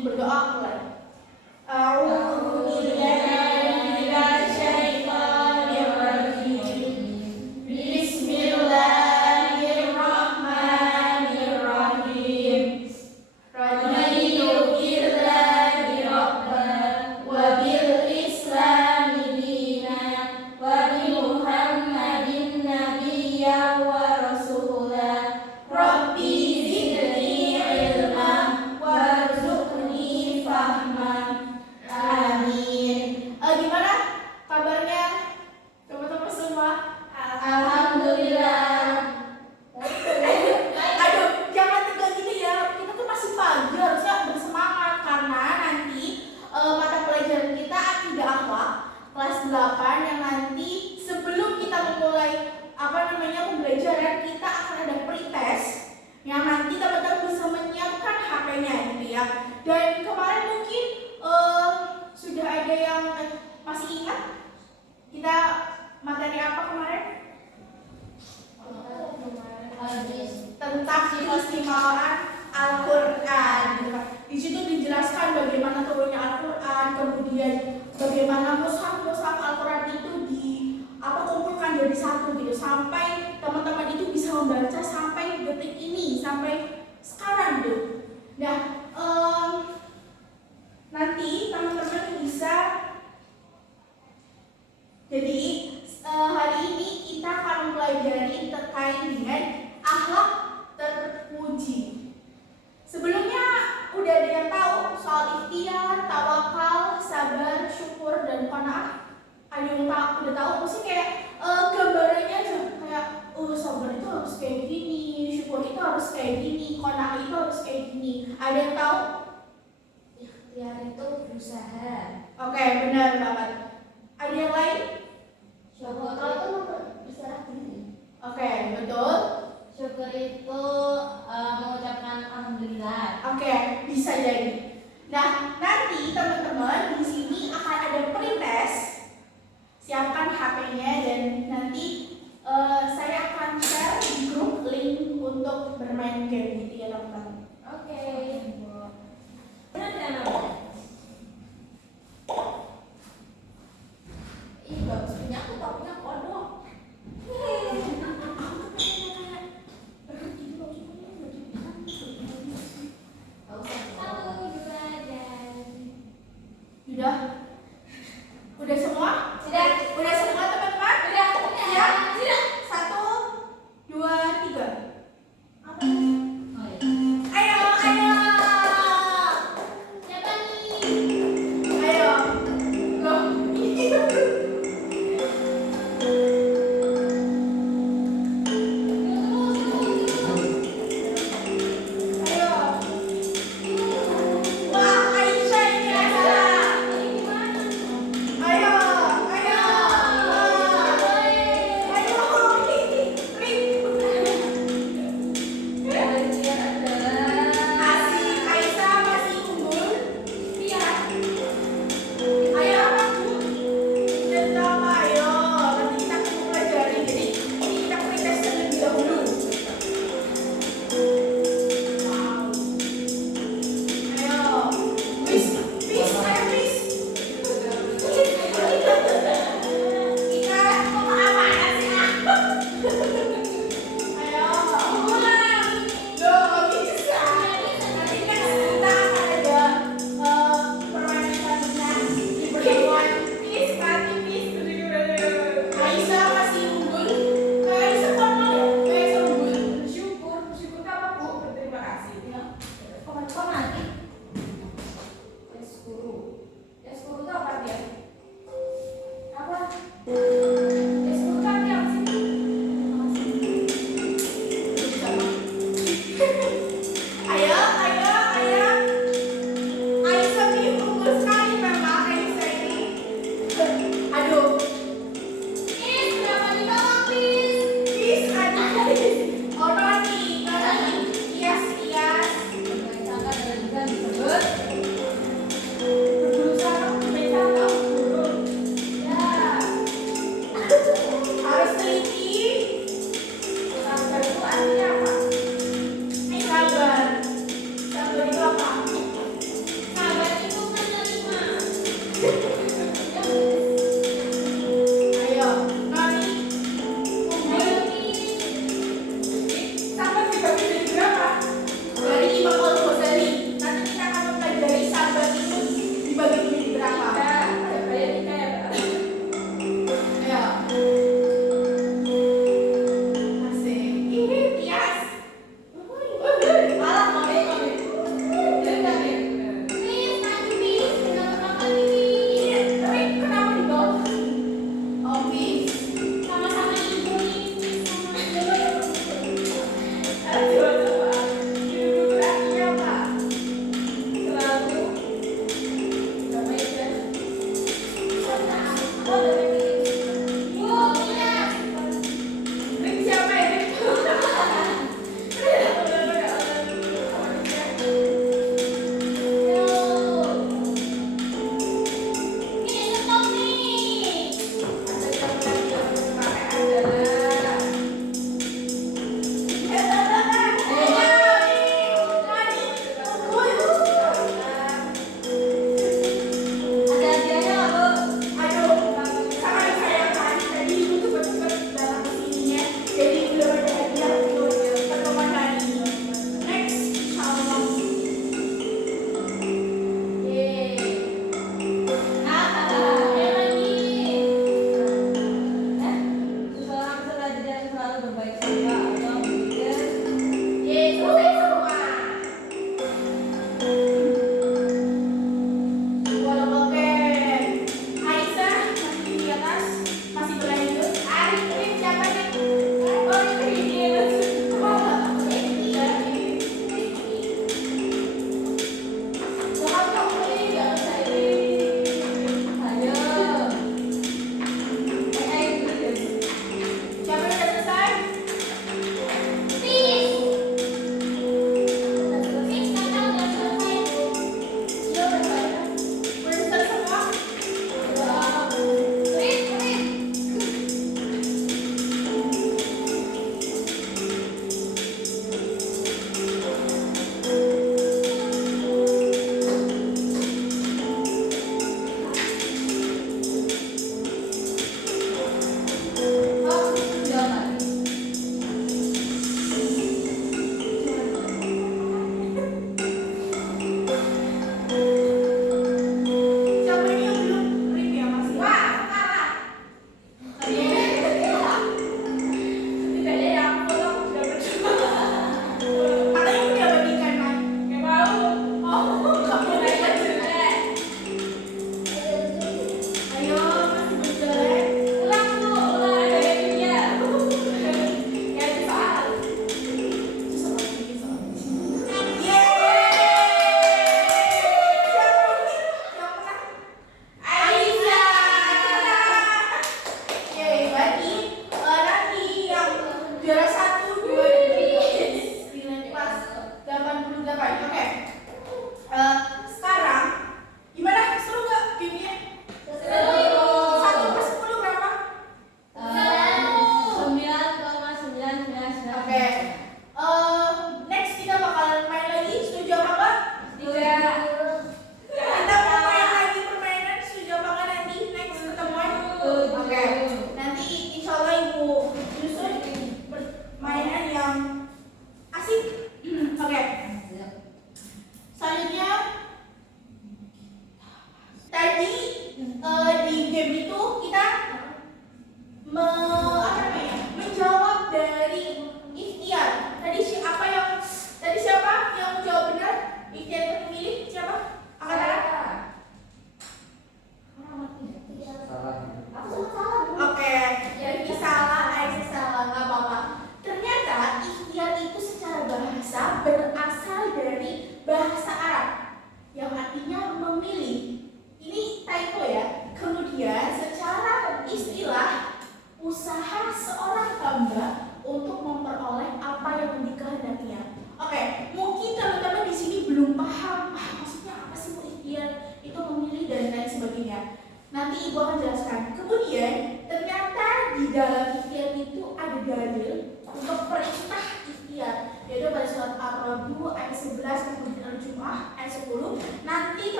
berdoa mulai. A'udzu billahi minasyaitonir rajim. Bismillahirrahmanirrahim. Radiyallahi rabban wa bil islami dinan wa bi Muhammadin nabiyyan wa rasulan. Rabbi zidni ilman warzuqni fahman. Amin. Gimana kabarnya teman-teman semua? Alhamdulillah. Aduh, jangan tegang gini ya. Kita tuh masih pagi, harusnya bersemangat karena nanti mata pelajaran kita akidah akhlak kelas 8 yang nanti sebelum kita memulai pembelajaran kita akan ada pretest yang nanti teman-teman bisa menyiapkan HP-nya gitu ya. Dan kemarin mungkin sudah ada yang masih ingat kita materi apa kemarin? Tentang keistimewaan Al-Quran. Di situ dijelaskan bagaimana turunnya Al-Quran, kemudian bagaimana mushaf Al-Quran itu kumpulkan jadi satu gitu, sampai teman-teman itu bisa membaca sampai detik ini, sampai sekarang gitu. Nah, nanti teman-teman bisa, jadi hari ini kita akan mempelajari terkait dengan akhlak terpuji. Sebelumnya udah ada yang tahu soal ikhtiar, tawakal, sabar, syukur, dan qanaah? Ada yang udah tahu? Mesti kayak gambarannya aja, kayak sabar itu harus kayak gini, syukur itu harus kayak gini, qanaah itu harus kayak gini. Ada yang tahu? Ikhtiar itu berusaha. Oke, benar banget. Ada yang lain? Syukur itu berserah diri. Oke, betul. Syukur itu mengucapkan alhamdulillah. Oke, bisa jadi. Nah, nanti teman-teman di sini akan ada pretest. Siapkan HP-nya dan nanti saya akan share di grup link untuk bermain game gitu ya teman-teman. Oke. Benar. Ih, bagus punya aku, punya kodok. Udah semua? Udah semua teman-teman? Udah. Ya? Tidak. 1, 2, 3. Apa? Oh, iya. Ayo.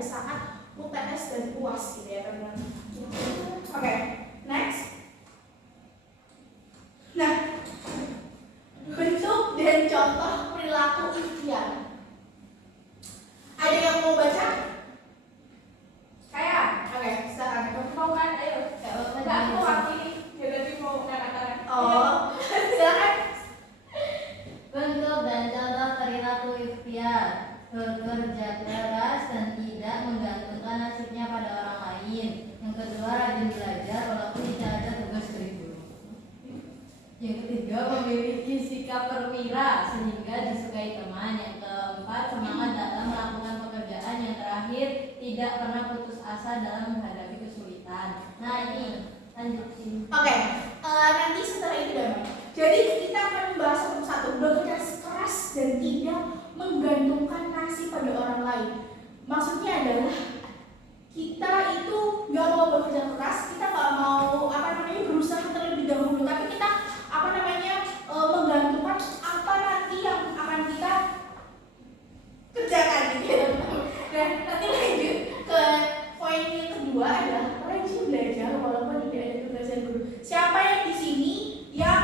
pada saat UTS dan UAS gitu ya teman-teman. Oke, next. Nah, bentuk dan contoh perilaku ikhtiar. Ada yang mau baca? Saya. Oke, silakan. Kamu mau kan? Ayo. Enggak, aku wakili. Jadi mau ngangkat-ngangkat. Oh, silakan. Bentuk dan contoh perilaku ikhtiar: bekerja keras dan tidak menggantungkan nasibnya pada orang lain. Yang kedua, rajin belajar walaupun tidak ada tugas dari guru. Yang ketiga, memiliki sikap perwira sehingga disukai teman. Yang keempat, semangat dalam melakukan pekerjaan. Yang terakhir, tidak pernah putus asa dalam menghadapi kesulitan. Nah, ini lanjutin. Oke, nanti setelah itu damai. Jadi kita akan membahas satu-satu. Bekerja keras dan tidak menggantungkan nasib pada orang lain. Maksudnya adalah kita itu nggak mau bekerja keras, kita nggak mau berusaha terlebih dahulu, tapi kita menggantungkan apa nanti yang akan kita kerjakan gitu ya. Dan nanti lanjut ke poin yang kedua adalah rajin belajar walaupun tidak ada tugas dari guru. Siapa yang di sini yang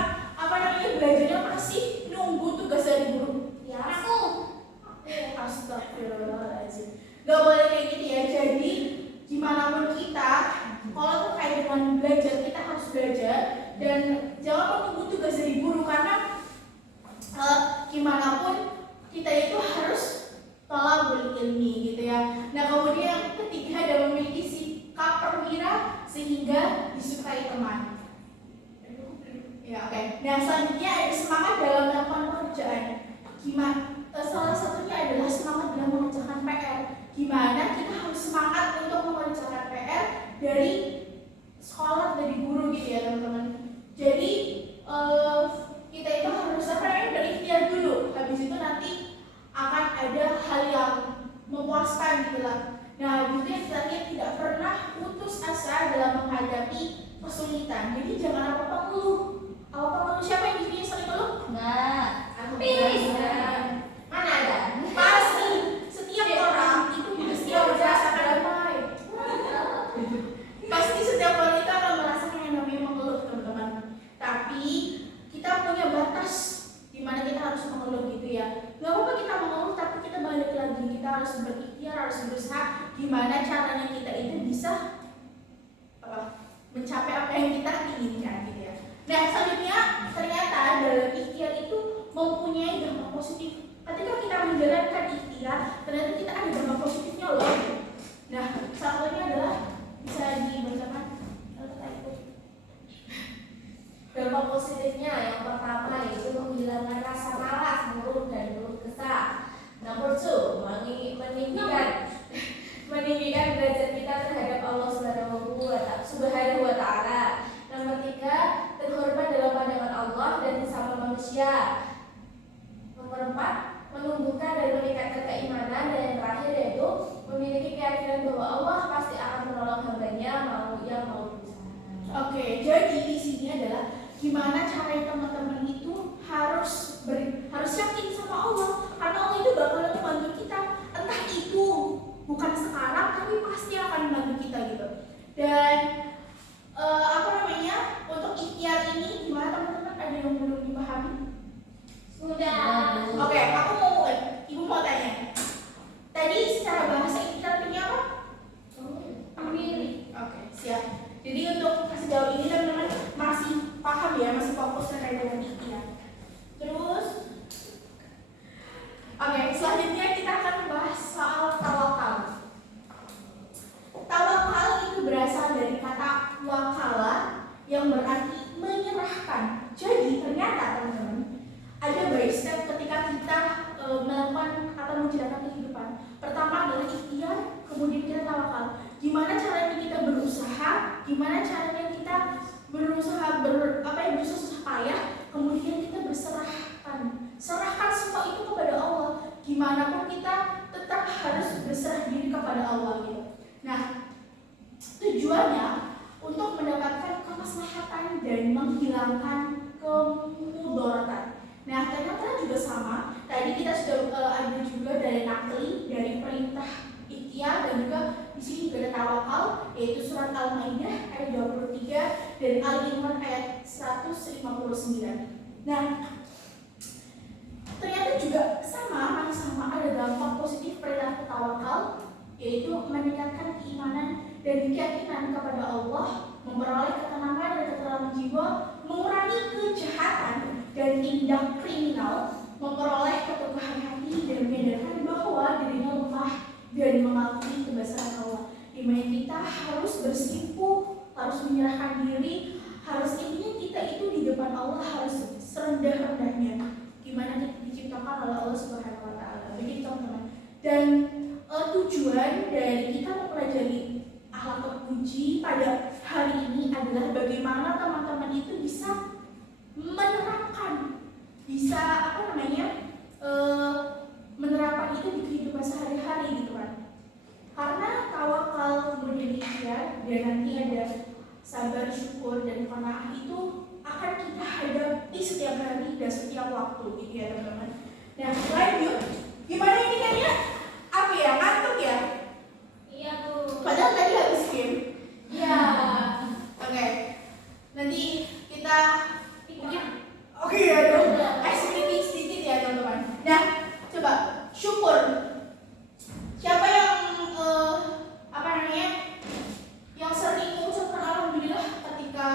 belajarnya masih nunggu tugas dari guru? Ya, aku. Astagfirullahaladzim. Gak boleh kayak gitu ya. Jadi gimana pun kita, kalau terkait dengan belajar, kita harus belajar dan jangan menunggu tugas dari guru, karena gimana pun kita itu harus thalabul ilmi gitu ya. Nah kemudian yang ketiga ada memiliki sikap perwira sehingga disukai teman. Ya, oke. Nah selanjutnya ada semangat dalam melakukan pekerjaan. Salah satunya adalah semangat dalam mengerjakan PR. Gimana kita harus semangat untuk mengerjakan PR dari sekolah, dari guru gitu ya teman-teman. Jadi kita itu harus berikhtiar dulu. Habis itu nanti akan ada hal yang memuaskan gitu lah. Nah itu yang tadi tidak pernah putus asa dalam menghadapi kesulitan. Jadi jangan apa-apa ngeluh. Siapa yang di sini sering ngeluh? Enggak. Please. Mana ada? Pasti setiap orang itu pasti merasakan damai. Pasti setiap orang itu akan merasakan yang namanya mengeluh teman-teman. Tapi kita punya batas di mana kita harus mengeluh gitu ya. Gak apa-apa kita mengeluh, tapi kita balik lagi, kita harus berikhtiar, harus berusaha gimana caranya kita itu bisa mencapai apa yang kita inginkan gitu ya. Nah selanjutnya ternyata dalam ikhtiar itu mempunyai dampak positif. Ketika kita menjalankan ikhtiar, ternyata kita ada dampak positifnya loh. Nah salah satunya adalah bisa dibacakan itu. Dampak positifnya yang pertama yaitu menghilangkan rasa malas, murung dan keluh kesah. Nomor 2, meninggikan derajat kita terhadap Allah Subhanahu wa Ta'ala. Nomor 3, terhormat dalam pandangan Allah dan sesama manusia. Nomor 4, menumbuhkan dan meningkatkan keimanan. Dan yang terakhir yaitu memiliki keyakinan bahwa Allah pasti akan menolong hambanya mau berusaha. Oke, jadi di sini adalah gimana cara teman-teman itu harus yakin sama Allah, karena Allah itu bakalan membantu kita, entah itu bukan sekarang tapi pasti akan membantu kita gitu. Dan untuk ikhtiar ini gimana teman-teman, ada yang belum dipahami? Sudah. Oke, ibu mau tanya. Tadi secara bahasa ikhtiar artinya apa? Memilih. Oke, siap. Jadi untuk sejauh ini teman-teman masih paham ya, masih fokus terkait dengan ikhtiar. Terus, oke, selanjutnya kita akan membahas soal tawakal. Tawakal itu berasal dari kata wakala yang berarti menyerahkan. Jadi ternyata teman-teman ada by step ketika kita melakukan atau menjalankan kehidupan. Pertama adalah ikhtiar, kemudian kita tawakal. Gimana caranya kita berusaha, gimana caranya kita berusaha susah payah, kemudian kita serahkan semua itu kepada Allah. Gimana pun kita tetap harus berserah diri kepada Allah gitu. Nah, tujuannya untuk mendapatkan kemaslahatan dan menghilangkan kemudaratan. Nah, ternyata juga sama. Tadi kita sudah ada juga dari nakli, dari perintah ikhtiar dan juga Di sini juga ada tawakal, yaitu surat Al-Maidah ayat 23 dan Al-Imran ayat 159. Nah, ternyata juga sama ada dampak positif perilaku tawakal, yaitu meningkatkan keimanan dan keyakinan kepada Allah, memperoleh ketenangan dan ketenangan jiwa, mengurangi kejahatan dan tindak kriminal, memperoleh keteguhan hati dan menyadarkan bahwa dirinya lemah dan mengakui kebesaran Allah. Di mana kita harus bersimpuh, harus menyerahkan diri, harus intinya kita itu di depan Allah harus serendah-rendahnya. Gimana kita diciptakan oleh Allah Subhanahu wa taala. Begitu teman-teman. Dan tujuan dari kita mempelajari akhlak terpuji pada hari ini adalah bagaimana teman-teman itu bisa menerapkan, bisa menerapkan itu di kehidupan sehari-hari gitu kan. Karena tawakal, kemudian ikhtiar, dan nanti ada sabar, syukur, dan qanaah itu akan kita hadapi setiap hari dan setiap waktu gitu ya teman-teman. Nah lanjut, gimana ini kan ya? Apa ya, ngantuk ya? Iya tuh. Padahal tadi habis game. Iya. Oke. Nanti kita oke ya dong. Sedikit ya teman-teman. Nah, coba syukur. Siapa yang yang sering mengucapkan alhamdulillah ketika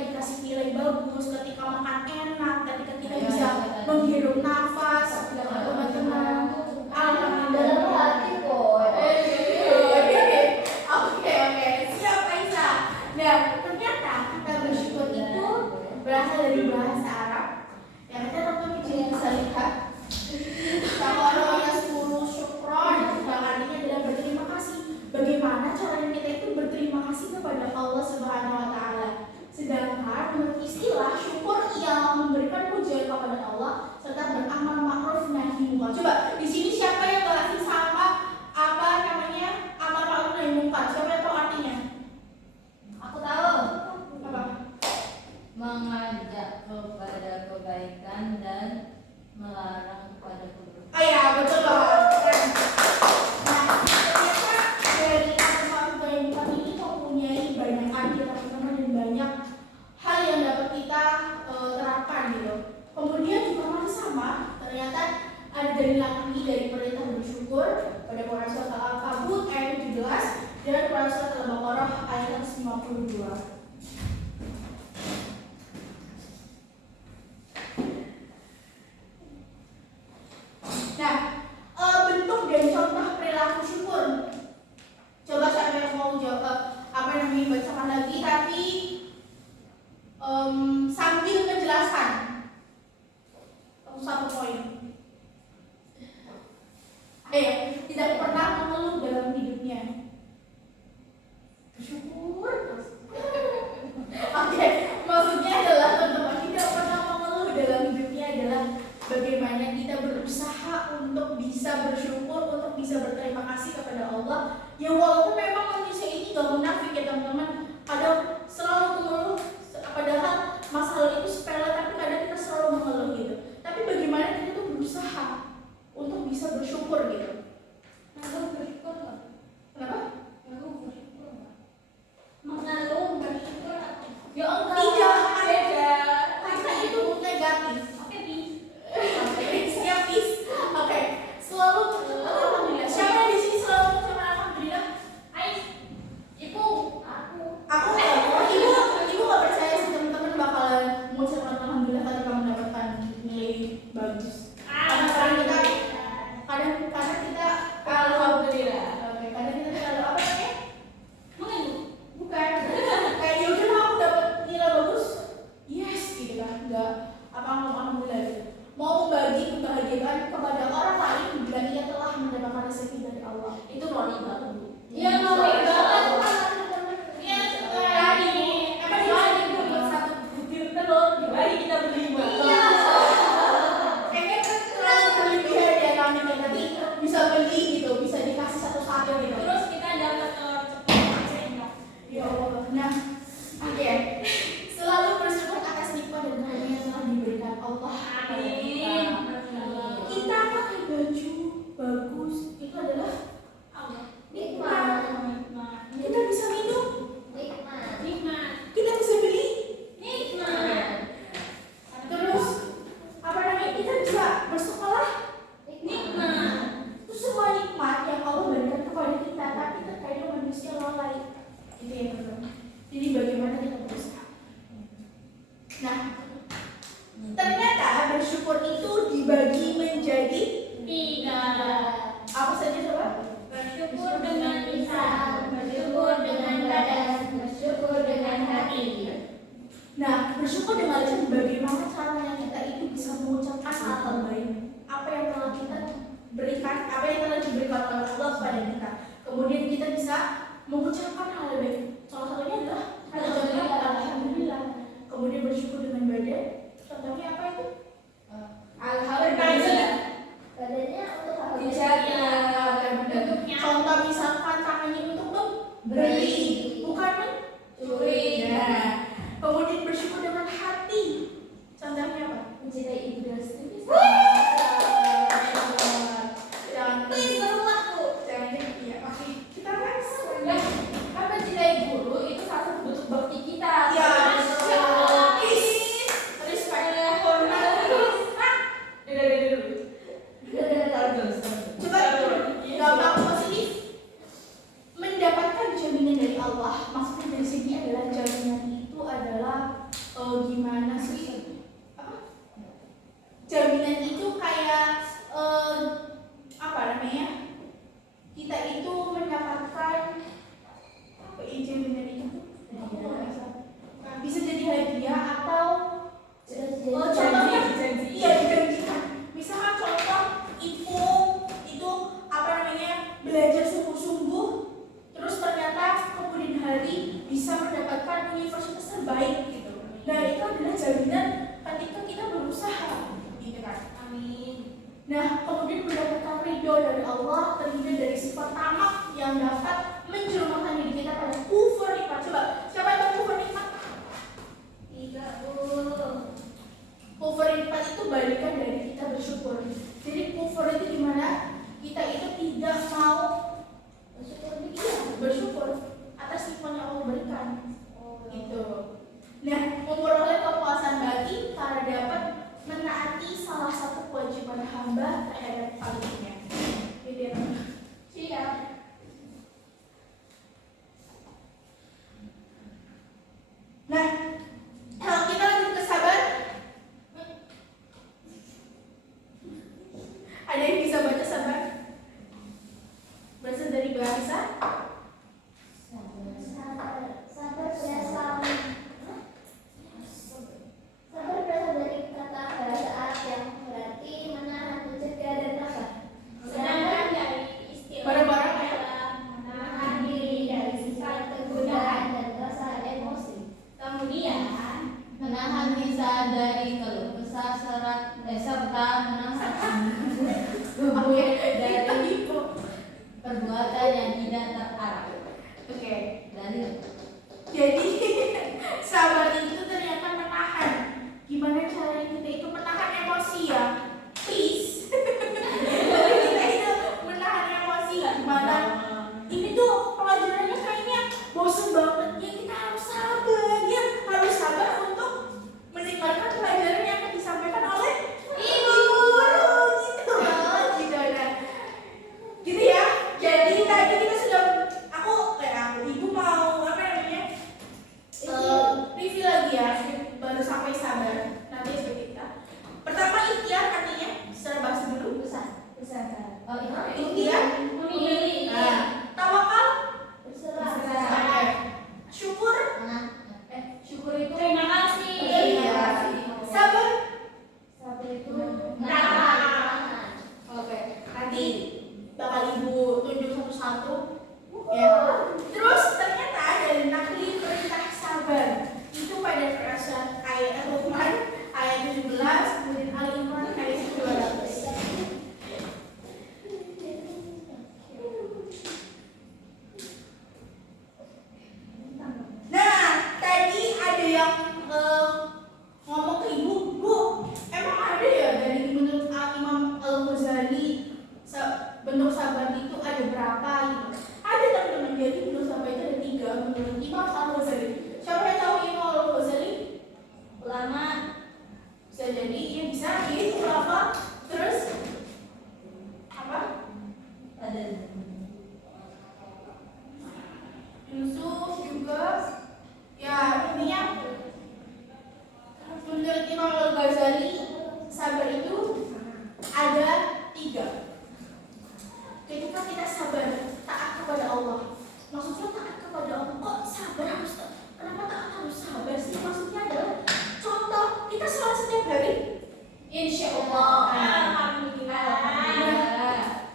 dikasih nilai bagus, ketika makan enak, ketika kita bisa menghirup nafas, teman-teman. Alhamdulillah hati kok. Oke, siap Aisyah. Nah, ternyata kata bersyukur itu berasal dari bahasa Arab. Yang kita teman-teman bisa lihat. Kalau orangnya 10 syukron, artinya adalah berterima kasih. Bagaimana caranya kita itu berterima kasih kepada Allah Subhanahu wa taala. Sedangkan menurut istilah syukur yang memberikan pujian kepada Allah serta beramal ma'ruf nahi munkar. Coba di sini siapa yang nggak sama amal ma'ruf nahi munkar? Siapa yang tahu artinya? Aku tahu. Apa? Mengajak kepada kebaikan dan melarang kepada keburukan. Oh ya, betul banget. Nah, ternyata dari amal ma'ruf nahi munkar ini mempunyai banyak arti teman-teman dan banyak hal yang dapat kita terapkan gitu. Kemudian juga masih sama, ternyata ada dari perintah bersyukur pada Quran surat Al-Ankabut ayat 17 dan Quran surat Al-Baqarah ayat 152. Nah, bentuk dan contoh perilaku syukur. Coba siapa yang mau jawab bacakan lagi tapi sambil menjelaskan satu poin. Tidak pernah mengeluh dalam hidupnya. Bersyukur terus. Oke, maksudnya adalah teman-teman tidak pernah mengeluh dalam hidupnya adalah bagaimana kita berusaha untuk bisa bersyukur, untuk bisa berterima kasih kepada Allah. Ya walaupun memang manusia ini gak munafik ya teman-teman, kadang selalu mengeluh, padahal masalah itu sepele tapi kadang kita selalu mengeluh gitu. Tapi bagaimana kita tuh berusaha untuk bisa bersyukur gitu. Mengeluh bersyukur nggak? Kenapa? Mengeluh bersyukur nggak? Mengeluh bersyukur apa? Ya enggak, beda. Karena itu negatif. Siap, Pis. Oke. Selalu mengucapkan alhamdulillah. Siapa yang di sini selalu mengucapkan alhamdulillah? Ibu, aku. Ibu nggak percaya sih teman-teman bakalan mengucapkan alhamdulillah ketika mendapatkan nilai bagus. Karena kita Alhamdulillah. Oke, kadang kita terlalu apa namanya? Mengeluh. Bukan. Kayak yaudah aku dapat nilai bagus. Yes, gitu kan. Enggak alhamdulillah gitu. Mau membagi kebahagiaan kepada orang lain bila ia telah mendapatkan rezeki dari Allah. Itu noni banget. Iya, noni banget. Iya, sekali. Emang dibagi buat satu butir telur, dibagi kita berlima. Iya. Kayaknya kan terlalu berlebihan ya kami nanti bisa beli gitu, bisa dikasih satu-satu gitu. Terus kita dapat telur ceplok sendok. Ya Allah. Nah, oke. Selalu bersyukur atas nikmat dan karunia yang telah diberikan Allah. Amin. Kita bersyukur dengan bagaimana caranya kita itu bisa mengucapkan hal terbaik apa yang telah kita berikan, apa yang telah diberikan oleh Allah kepada kita. Kemudian kita bisa mengucapkan hal baik. Salah satunya adalah alhamdulillah. Kemudian bersyukur dengan badan. Contohnya apa itu? Alhamdulillah. Badannya untuk hal dijaga. Contoh misalkan tangannya untuk beri, bukan mencuri. Ya. Kemudian bersyukur dengan hati. Contohnya apa? Mencintai ibu dan istri. Jangan ya, masih kita kan mencintai guru itu salah satu bentuk bakti kita. Ya, respect, hormat. Coba gampang positif. Mendapatkan jaminan dari Allah, maksudnya dari sini adalah jaminan itu adalah gimana sih? Jaminan itu kayak apa namanya? Kita itu mendapatkan apa jaminan itu? Bisa jadi hadiah atau contohnya iya dijanjikan. Misalkan contoh ibu itu apa namanya belajar sungguh-sungguh, terus ternyata kemudian hari bisa mendapatkan universitas terbaik gitu. Nah itu adalah jaminan ketika kita berusaha, gitu kan? Amin. Nah kemudian mendapatkan ridho dari Allah, terhindar dari sifat tamak yang dapat menjerumuskan diri kita pada kufur nikmat. Coba siapa yang tahu kufur nikmat? Kufur nikmat itu balikan dari kita bersyukur. Jadi kufur itu dimana kita itu tidak mau bersyukur atas nikmat yang Allah berikan. Gitu. Nah, memperoleh kepuasan batin karena dapat menaati salah satu kewajiban hamba terhadap khaliqnya. Gitu ya. Siap. Nah, kalau kita lanjut ke sabar, ada yang bisa baca sabar? Berasal dari bahasa? Sabar berasal dari kata bahasa Arab yang berarti menahan, mencegah dan apa? Sedangkan dari istilah barang-barang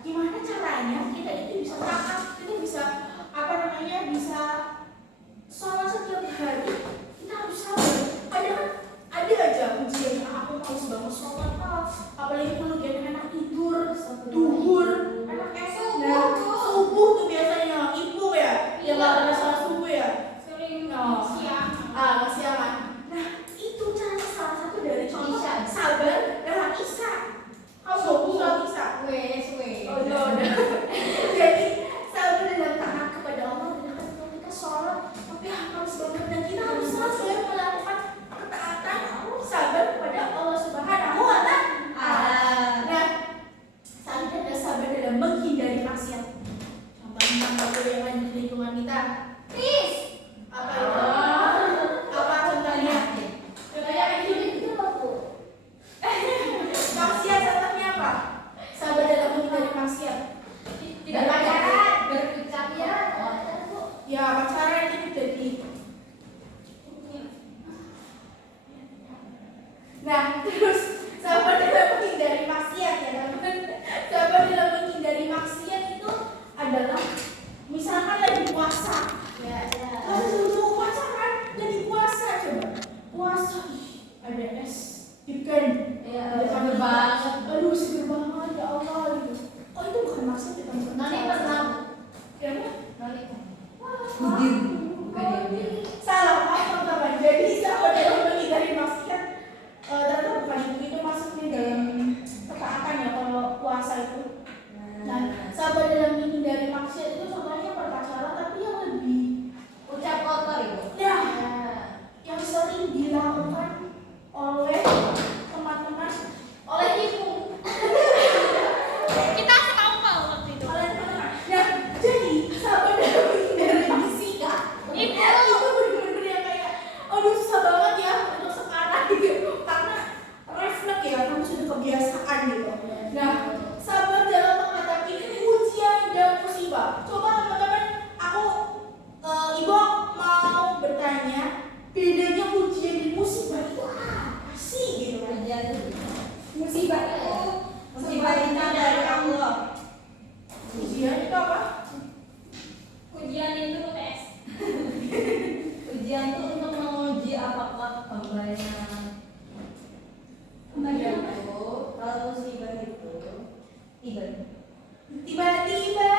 Gimana caranya kita itu bisa taat, kita bisa apa namanya, bisa sholat setiap hari, kita harus sabar. Ada aja ujian yang aku males banget sholat, apalagi kalau dia anak tidur, duhur, anak subuh tuh biasanya ibu ya, yang nggak pernah sholat subuh ya, kesiangan. Nah itu cara salah satu dari contoh sabar dalam Isa. Kamu sholat Isa? Oh no. Jadi sabar dalam taat kepada Allah, dan ketika kita sholat tapi harus banget, dan kita harus selalu melakukan ketaatan, sabar kepada Allah Subhanahu wa Ta'ala. Nah, selanjutnya ada sabar dalam menghindari maksiat. Contohnya kalau yang ada di lingkungan kita. Apa itu? Apa contohnya? Contohnya itu maksiat, contohnya apa? Sabar dalam menghindari maksiat. Tidak pacaran, berucap ya pacaran itu jadi. Nah, terus sabar dalam menghindari maksiat ya teman-teman. Sabar dalam menghindari maksiat itu adalah misalkan lagi puasa. Kalau dulu pacaran lagi puasa, coba puasa, ada es chicken, ada seger banget. aduh seger banget ya Allah gitu. Oh itu bukan maksud ya teman-teman. Nani pernah Salah teman-teman. Jadi sabar dalam menghindari maksiat ternyata bukan itu maksudnya dalam ketaatan ya kalau puasa itu. Nah, sabar dalam menghindari maksiat itu contohnya berpacaran tapi yang lebih ucap kotor itu. ya yang sering dilakukan oleh teman-teman, oleh ibu. Kita tahu waktu itu. Oleh teman-teman. Nah, jadi sabar dalam menghindari maksiat Ibu. itu bener-bener yang kayak aduh susah banget ya untuk sekarang gitu, karena refleks ya, kamu sudah kebiasaan gitu. Nah, sabar dalam menghadapi ujian dan musibah. Coba teman-teman, ibu mau bertanya, bedanya ujian dan musibah itu apa sih gitu kan? Musibah itu dari Allah. Ujian itu apa? Ujian itu tes. Ujian itu untuk menguji apakah hambanya. Kalau musibah itu Tiba-tiba.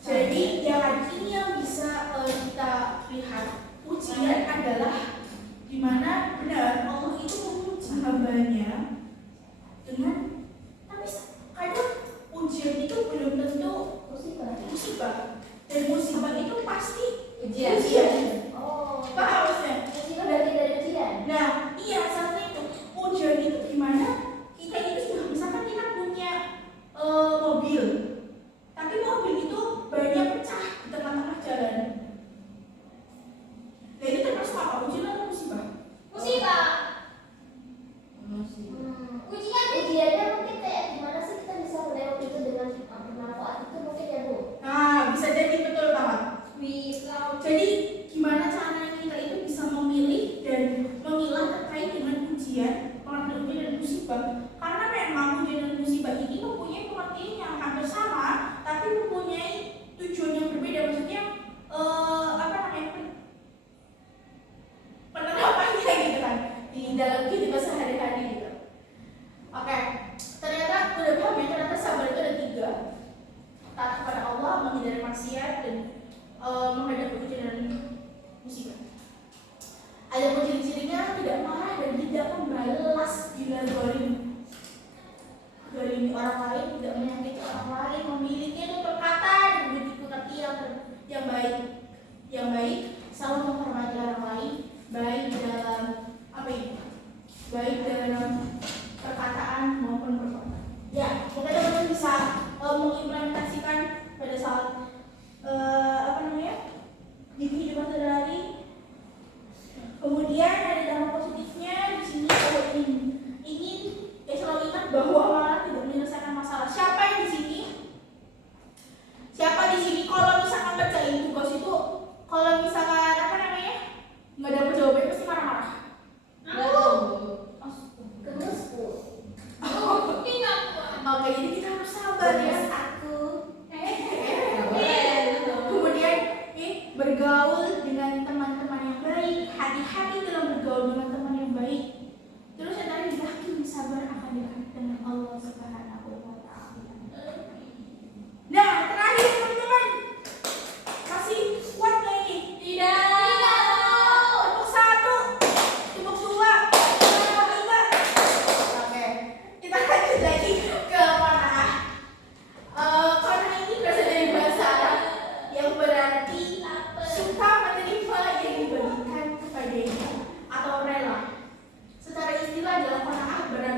Jadi yang ini yang bisa kita lihat, ujian adalah dimana benar Allah itu menguji hambanya dengan, tapi kadang ujian itu belum tentu musibah, dan musibah itu pasti ujian. Paham maksudnya? Nah, iya salah itu ujian itu gimana? Kita itu sudah misalkan kita punya mobil, tapi mobil itu bannya pecah di tengah-tengah jalan. Nah itu termasuk apa? Ujian atau musibah? Musibah. Ujiannya mungkin kayak gimana sih kita bisa melewati itu dengan bermanfaat itu mungkin ya Bu? Nah, bisa jadi betul banget. Jadi gimana caranya kita itu bisa memilih dan memilah terkait dengan ujian, pengertian ujian dan musibah. Karena memang ujian dan musibah ini mempunyai pengertian yang hampir sama, tapi mempunyai tujuan yang berbeda. Maksudnya penerapannya gitu kan di dalam kehidupan sehari-hari gitu. Oke, ternyata udah paham ya, ternyata sabar itu ada 3: taat kepada Allah, menghindari maksiat, dan menghadapi ujian dan musibah. Ada pun ciri-cirinya tidak marah dan tidak membalas bila dolimi orang lain, tidak menyakiti orang lain, memiliki tutur kata dan budi pekerti yang baik. Yang baik, selalu menghormati orang lain, baik dalam baik dalam perkataan maupun perbuatan. Ya, mungkin teman-teman bisa mengimplementasikan pada saat di kehidupan sehari-hari. Kemudian ada dampak positifnya di sini, kalau ingin selalu ingat bahwa malah tidak menyelesaikan masalah. Siapa yang di sini? Siapa di sini kalau misalkan kerjain tugas itu, kalau misalkan nggak dapat jawabannya pasti marah-marah.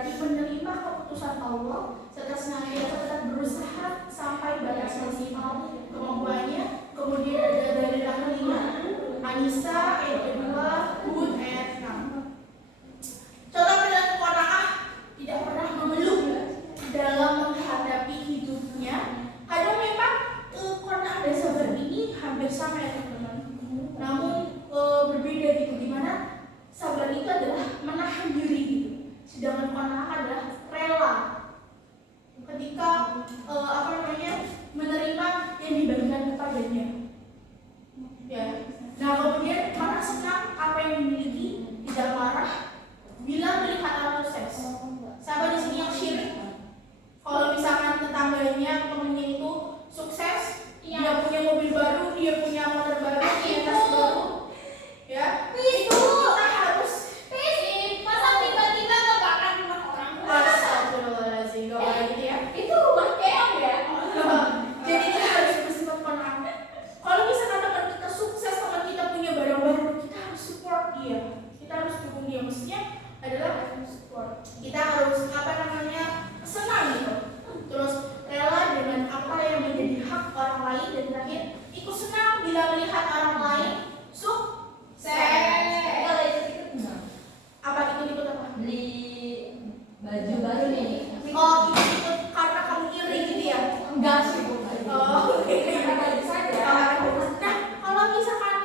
berarti menerima keputusan Allah serta senantiasa tetap berusaha sampai batas maksimal kemampuannya. Kemudian ada dari yang kelima, An-Nisa ayat kedua, Hud ayat 6. Contoh perilaku qanaah, tidak pernah mengeluh dalam menghadapi hidupnya. Kadang memang qanaah dan sabar ini hampir sama ya teman-teman. Namun berbeda gitu, dimana sabar itu adalah menahan diri gitu, sedangkan qanaah adalah rela ketika menerima yang dibagikan kepadanya. Ya. Nah kemudian mana senang apa yang dimiliki, tidak marah bila melihat orang sukses. Siapa di sini yang syirik? Kalau misalkan tetangganya temennya itu sukses, dia punya mobil baru, dia punya motor baru, dia tas baru, ya itu kita harus Masa tiba-tiba kebakar rumah orang? astagfirullahaladzim, gak boleh gitu ya. Itu rumah keong ya? Jadi kita harus bersifat qanaah. Kalau misalkan teman kita sukses, teman kita punya barang baru, kita harus support dia, kita harus dukung dia. Maksudnya adalah support. Kita harus senang gitu. Terus rela dengan apa yang menjadi hak orang lain, dan terakhir ikut senang bila melihat orang lain sukses. Kalau ikut enggak. Apa ikut apa? Beli baju baru nih. Oh, ikut karena kamu iri gitu ya? Enggak sih, bukan. Oh, Karena baju saja. nah, kalau misalkan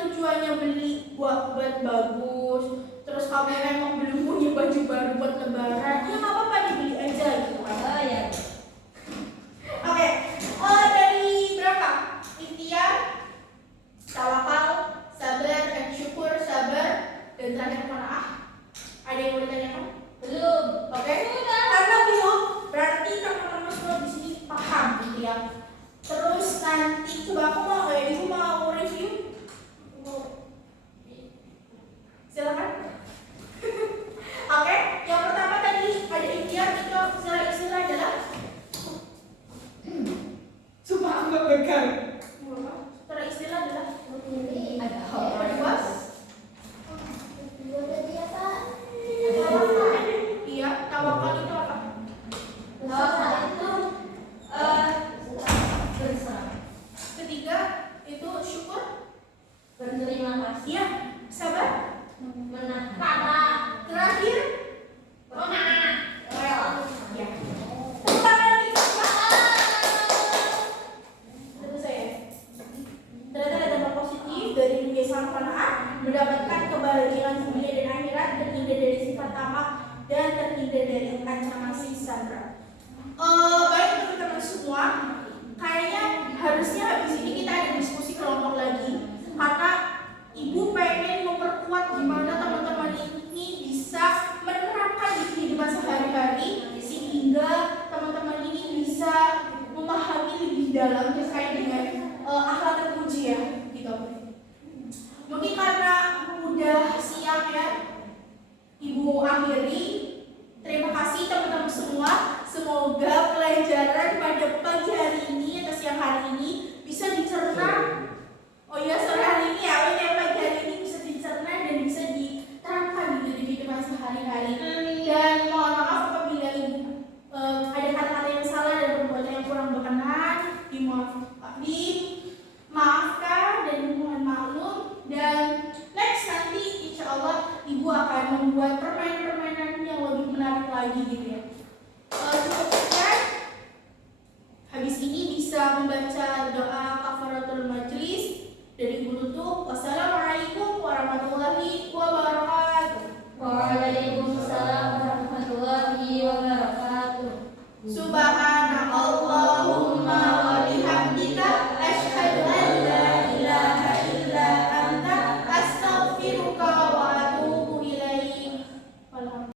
tujuannya beli buat bagus, terus kamu memang belum punya baju baru buat lebaran, ya nggak apa-apa, dibeli aja gitu kan. Oh ya. Oke, dari berapa? Ikhtiar, tawakal, sabar, syukur, sabar, dan terakhir qanaah. Ada yang mau ditanyakan? Belum. Oke, karena belum berarti teman-teman semua di sini paham gitu ya. Terus nanti coba ibu mau review. Silakan. Oke, yang pertama tadi ada ikhtiar, itu istilah adalah sumpah aku gak pegang. Setelah istilah adalah Memilih. Ada yang kedua, Dua tadi apa? iya, tawakal itu apa? Tawakal itu berserah. Ketiga itu syukur, Berterima kasih. iya, sabar, Menahan. terakhir Qanaah. rela. Ya. Tepuk tangan kita semua. Tentu saya. Ternyata ada dampak positif dari dunia sama qanaah, mendapatkan kebahagiaan dunia dan akhirat, terhindar dari sifat tamak dan terhindar dari ancaman siksa neraka. Baik teman-teman semua, kayaknya harusnya habis ini kita ada diskusi kelompok lagi, karena ibu pengen memperkuat gimana teman-teman ini bisa menerapkan di kehidupan sehari-hari, sehingga teman-teman ini bisa memahami lebih dalam terkait dengan akhlak terpuji ya, gitu. Mungkin karena udah siang ya, ibu akhiri. Terima kasih teman-teman semua. Semoga pelajaran pada pagi hari ini atau siang hari ini bisa dicerna. Oh iya, sore hari ini ya, pagi hari ini bisa dicerna dan bisa diterapkan di kehidupan sehari-hari. Dan mohon maaf apabila ibu ada kata-kata yang salah dan perbuatan yang kurang berkenan, dimaafkan dan mohon maklum. Dan next nanti insya Allah ibu akan membuat permainan-permainan yang lebih menarik lagi gitu ya. Cukup sekian. Habis ini bisa membaca doa kafaratul majlis dari Ibu tutup. Wassalamualaikum warahmatullahi wabarakatuh. Waalaikumsalam warahmatullahi wabarakatuh. Subhanallah.